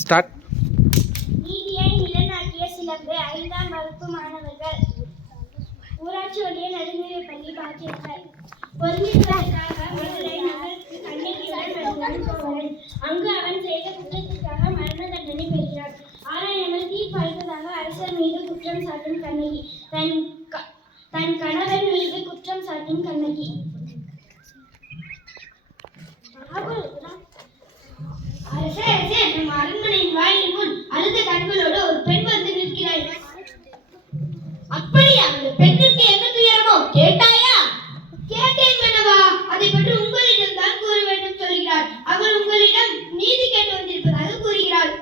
Start. நீதியை நிலைநாட்டிய சிலம்பு 5ஆம் வகுப்பு மாணவர்கள். ஊராட்சி ஒன்றிய நடுநிலைப் பள்ளி பாக்கியத்தார். பொருந்திடுவதற்காக மதுரை நகருக்கு கண்ணகியுடன் போகிறான். அங்கு அவன் செய்த குற்றத்திற்காக மரண தண்டனை பெறுகிறான். ஆராயாமல் தீர்ப்பு அளித்ததாக அரசர் மீது குற்றம் சாட்டும் கண்ணகி. தன் கணவன் மீது குற்றம் சாட்டும் கண்ணகி. அரண்மனையின் வாயிலின் முன் அழுத கண்களோடு ஒரு பெண் வந்து நிற்கிறாள். அப்படியா? அந்த பெண்ணுக்கு என்ன துயரமோ கேட்டாயா? கேட்டேன் மன்னவா, அதை பற்றி உங்களிடம் தான் கூற வேண்டும் சொல்கிறார். அவள் உங்களிடம் நீதி கேட்டு வந்திருப்பதாக கூறுகிறாள்.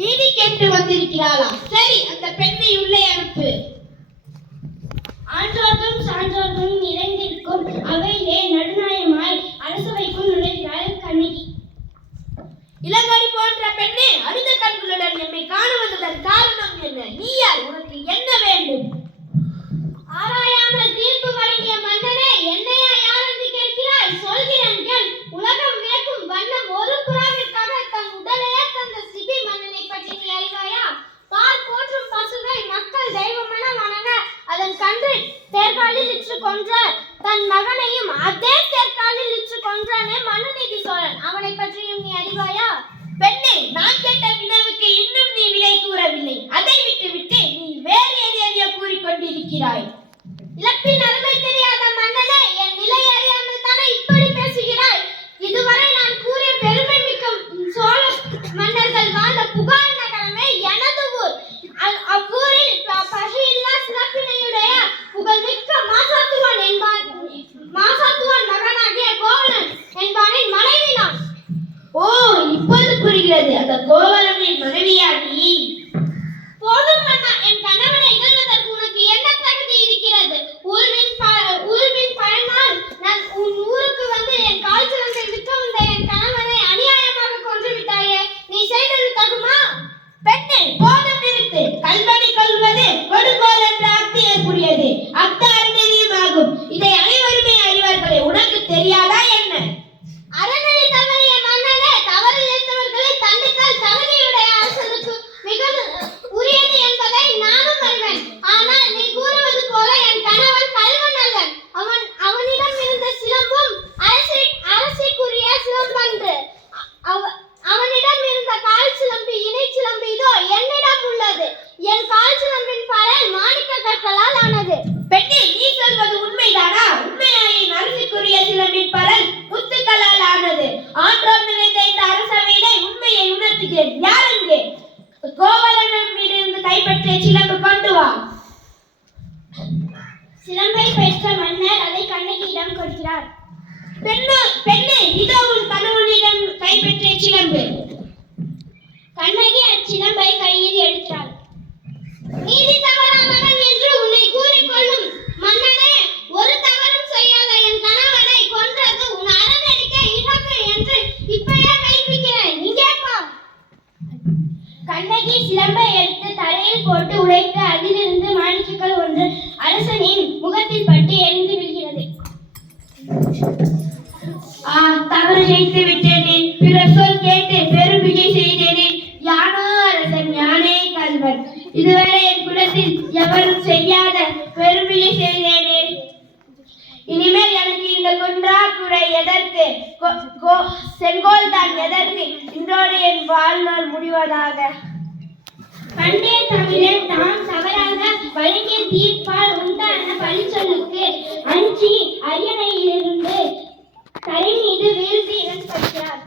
நீதி கேட்டு வந்திருக்கிறாளா? சரி, அந்த பெண்ணை உள்ளே அனுப்பு. ஆன்றோர்களும் சான்றோர்களும் நிறைந்திருக்கும் அவையிலே நடுநாயமாய் அரசவைக்குள் நுழைகிறாள் கண்ணகி. இளங்கடி போன்ற பெண்ணே, அழுத கண்களுடன் எம்மை காண வந்ததன் காரணம் என்ன? நீ யார்? உனக்கு என்ன வேண்டும்? ஆராயாமல் தீர்ப்பு வழங்கிய மன்னனே, என்னையா யார் என்று கேட்கிறாய்? சொல்கிறேன் கேள். உலகம் வியக்கும் வண்ணம் ஒரு புறாவிற்காக தன் உடலையே தந்த சிபி மன்னனை பற்றி நீ அறிவாயா? பால் போற்றும் பசுவை மக்கள் தெய்வமென வணங்க அதன் கன்று தேர்காலில் இற்று கொன்ற தன் மகனையும் அதே தேர்காலில் இற்று கொன்றானே மனுநீதி சோழன், அவனை பற்றியும் நீ அறிவாயா? பெண்ணே, நான் கேட்ட வினாவுக்கு இன்னும் நீ விடை கூறவில்லை. அதை விட்டுவிட்டு நீ வேறு எதையோ கூறிக்கொண்டிருக்கிறாய். இழப்பின் அருமை தெரியாத மன்னனே, என் நிலை அறியாமல் தானே இப்படி பேசுகிறாய்? இதுவரை நான் கூறிய பெருமை மிக்க சோழ மன்னர்கள் வாழ்ந்த புகார் நகரமே எனது ஊர். அவ்வூரில் பகையில்லா சிறப்பினையுடைய புகழ்மிக்க மாசாத்துவான் மகனாகிய கோவலன் என்பவனின் மனைவி நான். ஓ, இப்போது புரிகிறது. அந்த கோவலனின் மனைவியா நீ? போதும் மன்னா, என் கணவனை இகழ்வதற்கு உனக்கு என்ன தகுதி இருக்கிறது? உருவின் பயனால் நான் உன் ஊருக்கு வந்து என் கால் சிலம்பை விற்க வந்த என் கணவனை அநியாயமாக கொன்று விட்டாயே, நீ செய்தது தகுமா? பெண்ணே, போதும் நிறுத்து. கல்வனை கொள்வது கொடுங்கோல் என்ற அர்த்தத்திற்குரியது. அர்த்தம் இதை அனைவருமே அறிவார்களே, உனக்கு தெரியாதா என்ன? அறநெறி தவறிய மன்னனே, தவறு இழைத்தவர்களை தண்டித்தால் தகுதியுடைய அரசருக்கு மிக உரியது என்பதை நானும் அறிவேன். ஆனால் நீ கூறுவது போல என் கணவன் கல்வன் அல்லன். அவனிடம் இருந்த சிலம்பும் அரசிக்குரிய சிலம்பன்று. அவனிடம் இருந்த கால் சிலம்பு இணை சிலம்பு இதோ என்னிடம் உள்ளது. என் கால் சிலம்பின் பலன் மாணிக்க கற்களால் ஆனது. பெண்ணே, நீ சொல்வது உண்மைதானா? உண்மையாயின் அரசிக்குரிய சிலம்பின் பலன் முத்துக்களால் ஆனது. ஆன்றோர் நிறைந்த இந்த அரசவையிலே உண்மையை உணர்த்துகிறேன். யார் எங்கே? கோவலனிடமிருந்து கைப்பற்றிய சிலம்பு கொண்டு வா. சிலம்பை பெற்ற மன்னர் அதை கண்ணகியிடம் கொடுக்கிறார். பெண்ணே, இதோ உன் கணவனிடம் கைப்பற்றிய சிலம்பு. கண்ணகி அச்சிலம்பை கையில் எடுத்தாள். நீதி தவறாதவன் என்று உன்னை கூறிக்கொள்ளும் மன்னனே, ஒரு தவறும் செய்யாத என் கணவனை கொன்றது உன் அறநெறிக்கு இழப்பு என்று இப்பயே மெய்ப்பிக்கிறேன். இங்கே பா. கண்ணகி சிலம்பை எடுத்து தரையில் போட்டு உடைத்து அதிலிருந்து மாணிக்கங்கள் ஒன்று அரசனின் முகத்தில் பட்டு எரிந்து விடுகிறது. தவறு செய்து விட்டேனே, பிறர் சொல் கேட்டு பெருமிகை செய்தேனே. யானோ அரசன், யானே கல்வன். இதுவரை என் குலத்தில் எவரும் செய்யாத பெருமிகை செய்தேனே. இனிமேல் எனக்கு இந்த குன்றா குடை எதற்கு? செங்கோல் தான் எதற்கு? இன்றோடு என் வாழ்நாள் முடிவதாக. பண்டே தமிழன் தாம் தவறாக வழங்கிய தீர்ப்பால் உண்டான பழிச்சொல்லுக்கு அஞ்சி அரியணையிலிருந்து தரை மீது வீழ்த்தி இறக்கப்படுகிறார்.